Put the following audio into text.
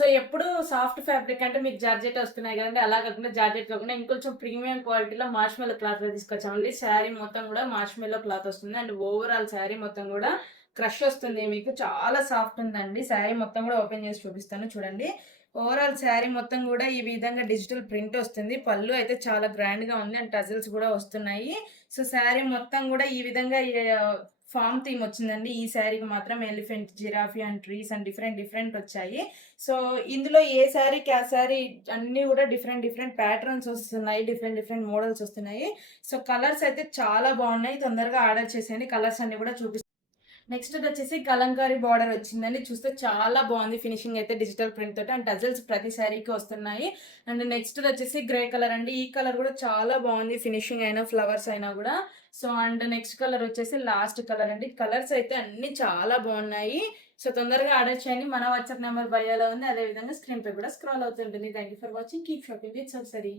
So, ఎప్పుడు soft fabric అంటే మీకు జార్జెట్ వస్తున్నాయి గదండీ! అలా కాకుండా జార్జెట్ కాకుండా ఇంకొంచెం ప్రీమియం క్వాలిటీలో మార్ష్‌మెల్లో క్లాత్‌లో తీసుకొచ్చామండి. శారీ మొత్తం గూడా మార్ష్‌మెల్లో క్లాత్ వస్తుంది. అండ్ ఓవరాల్ శారీ మొత్తం గూడా క్రష్ వస్తుంది మీకు. చాలా సాఫ్ట్ ఉందండి. శారీ మొత్తం గూడా ఓపెన్ చేసి చూపిస్తాను చూడండి. ఓవరాల్ శారీ మొత్తం గూడా ఈ విధంగా డిజిటల్ ప్రింట్ వస్తుంది. పళ్ళు అయితే చాలా గ్రాండ్‌గా ఉంది. అండ్ టజిల్స్ గూడా వస్తున్నాయి. సో, శారీ మొత్తం గూడా ఈ విధంగా ఫార్మ్ థీమ్ వచ్చిందండి. ఈ శారీకి మాత్రం elephant, giraffe and trees and different వచ్చాయి. సో, ఇందులో ఏ శారీకి ఆ శారీ అన్నీ గూడా డిఫరెంట్ ప్యాటర్న్స్ వస్తున్నాయి. డిఫరెంట్ మోడల్స్ వస్తున్నాయి. సో, కలర్స్ అయితే చాలా బావున్నాయి. తొందరగా ఆర్డర్ చేసేయండి. కలర్స్ అన్నీ గూడా నెక్స్ట్‌దొచ్చేసి కలంకారీ బార్డర్ వచ్చిందండి. చూస్తే చాలా బావుంది. ఫినిషింగ్ అయితే డిజిటల్ ప్రింట్ తోటి అండ్ టజిల్స్ ప్రతి శారీకి వస్తున్నాయి. అండ్ నెక్స్ట్‌దొచ్చేసి గ్రే కలర్ అండి. ఈ కలర్ గూడా చాలా బావుంది. ఫినిషింగ్ అయినా, ఫ్లవర్స్ అయినా గూడా. సో, అండ్ నెక్స్ట్ కలర్ వచ్చేసి లాస్ట్ కలర్ అండి. కలర్స్ అయితే అన్నీ చాలా బావున్నాయి. సో, తొందరగా ఆర్డర్ చేయండి. మన వాట్సాప్ నంబర్ బయోలో ఉంది. అదే విధంగా స్క్రీన్‌పై కూడా స్క్రాల్ అవుతుంటుంది. Thank you for watching. Keep shopping with subsidy.